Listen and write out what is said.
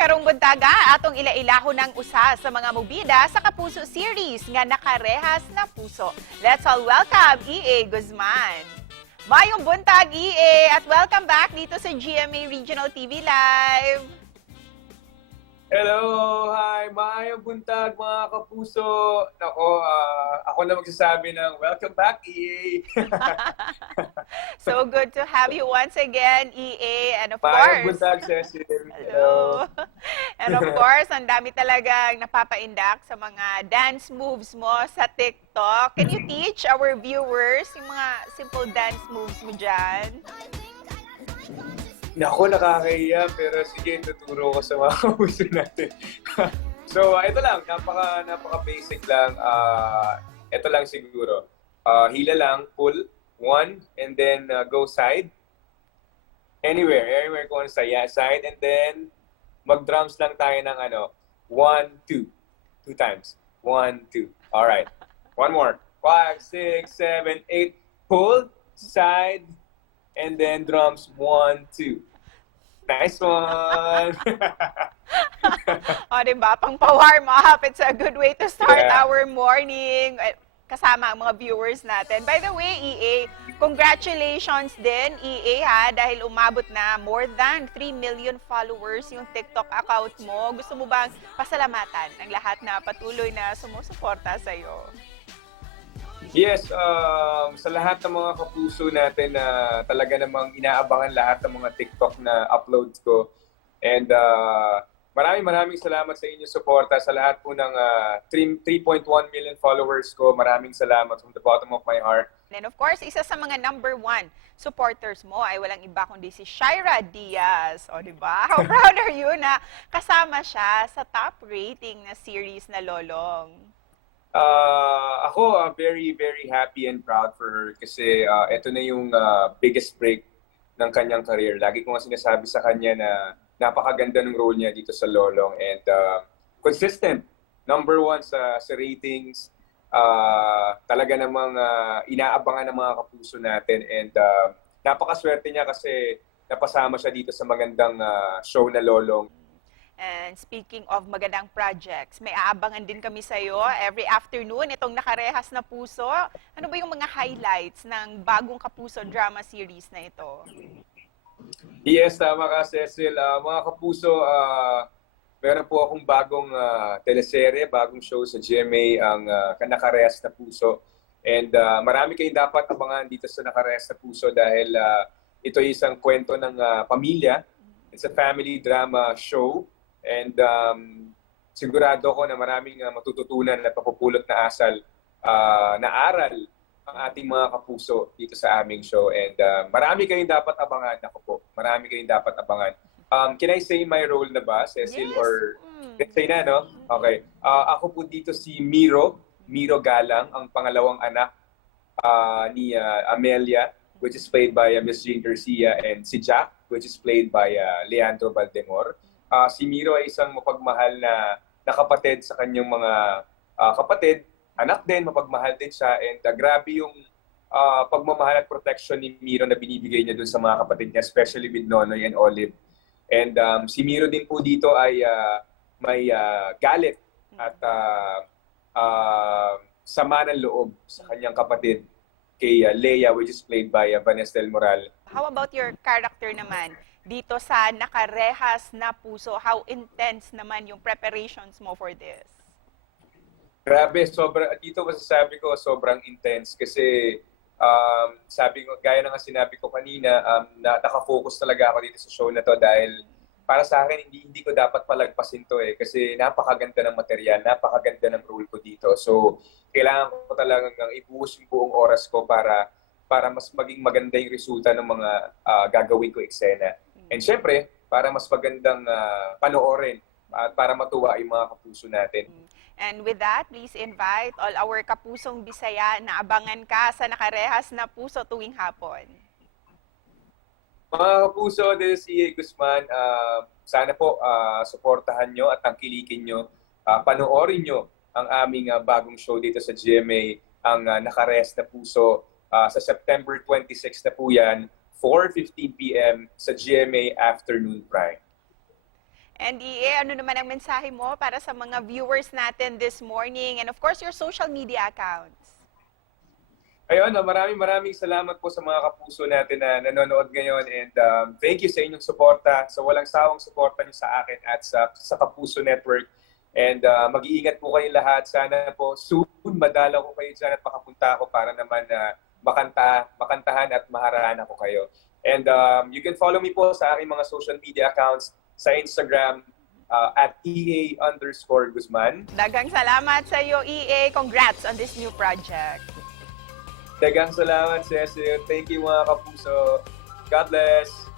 Karong buntaga atong ilailahon ng usa sa mga mobida sa Kapuso series nga nakarehas na puso. Let's all welcome EA Guzman. Mayong buntag EA at welcome back dito sa GMA Regional TV Live. Hello! Hi! Maayong buntag mga kapuso! Nako, ako na magsasabi ng welcome back, EA! So good to have you once again, EA. And of Maayong course, buntag, Cecil! hello. And of course, ang dami talagang napapaindak sa mga dance moves mo sa TikTok. Can you teach our viewers yung mga simple dance moves mo dyan? Nako, nakakahiya, pero sige, tuturo ko sa mga kapuso natin. So, ito lang, napaka-basic lang. Ito lang siguro. Hila lang, pull, one, and then go side. Anywhere kung ano side, and then mag-drums lang tayo ng 1, 2. 2 times. 1, 2. Alright. One more. 5, 6, 7, 8. Pull, side, and then drums. 1, 2. Nice one! O, diba? Pang warm up. It's a good way to start Yeah. our morning. Kasama ang mga viewers natin. By the way, EA, congratulations din, EA, ha, dahil umabot na more than 3 million followers yung TikTok account mo. Gusto mo bang pasalamatan ang lahat na patuloy na sumusuporta sa'yo? Yes, sa lahat ng mga kapuso natin na talaga namang inaabangan lahat ng mga TikTok na uploads ko. And maraming salamat sa inyong suporta sa lahat po ng 3.1 million followers ko. Maraming salamat from the bottom of my heart. And of course, isa sa mga number 1 supporters mo ay walang iba kundi si Shaira Diaz. O, di ba? How proud are you na kasama siya sa top rating na series na Lolong? Ako, very, very happy and proud for her kasi ito na yung biggest break ng kanyang career. Lagi ko nga sinasabi sa kanya na napakaganda ng role niya dito sa Lolong and consistent. Number 1 sa ratings. Talaga namang inaabangan ng mga kapuso natin and napakaswerte niya kasi napasama siya dito sa magandang show na Lolong. And speaking of magandang projects, may aabangan din kami sa iyo every afternoon itong nakarehas na puso. Ano ba yung mga highlights ng bagong Kapuso drama series na ito? Yes, tama ka, Cecil. Mga kapuso, meron po akong bagong teleserye, bagong show sa GMA, ang Nakarehas na Puso. And marami kayong dapat abangan dito sa Nakarehas na Puso dahil ito ay isang kwento ng pamilya. It's a family drama show. And sigurado ko na maraming matututunan at papupulot na asal na aral ang ating mga kapuso dito sa aming show. And marami kayong dapat abangan. Ako po, marami kayong dapat abangan. Can I say my role na ba, Cecil? Yes. Or let's say na, no? Okay. Ako po dito si Miro Galang, ang pangalawang anak ni Amelia, which is played by Miss Jean Garcia, and si Jack, which is played by Leandro Valdemor. Si Miro ay isang mapagmahal na kapatid sa kanyang mga kapatid. Anak din, mapagmahal din siya. And grabe yung pagmamahal at protection ni Miro na binibigay niya dun sa mga kapatid niya, especially with Nonoy and Olive. And si Miro din po dito ay may galit at sama ng loob sa kanyang kapatid kay Leia, which is played by Vanessa Del Moral. How about your character naman? Dito sa Nakarehas na Puso, how intense naman yung preparations mo for this? Grabe, dito masasabi ko sobrang intense kasi sabi ko, gaya ng sinabi ko kanina, nakafocus talaga ako dito sa show na to dahil para sa akin hindi ko dapat palagpasin to kasi napakaganda ng material, napakaganda ng role ko dito. So, kailangan ko talagang ibuhos yung buong oras ko para mas maging maganda yung resulta ng mga gagawin ko eksena. And syempre, para mas magandang panoorin at para matuwa yung mga kapuso natin. And with that, please invite all our kapusong Bisaya na abangan ka sa Nakarehas na Puso tuwing hapon. Mga kapuso, this is EA Guzman. Sana po suportahan nyo at tangkilikin nyo, panoorin nyo ang aming bagong show dito sa GMA, ang Nakarehas na Puso. Sa September 26 na po yan, 4:15 p.m. sa GMA Afternoon Prime. And EA, ano naman ang mensahe mo para sa mga viewers natin this morning? And of course, your social media accounts. Ayun, maraming salamat po sa mga kapuso natin na nanonood ngayon and thank you sa inyong suporta, sa walang sawang suporta niyo sa akin at sa Kapuso Network. And mag-iingat po kayong lahat. Sana po soon madala ko kayo dyan at makapunta ako para naman makantahan at maharaan ako kayo. And you can follow me po sa aking mga social media accounts sa Instagram at EA_Guzman. Dagang salamat sa iyo, EA. Congrats on this new project. Dagang salamat, Cecil. Thank you mga kapuso. God bless.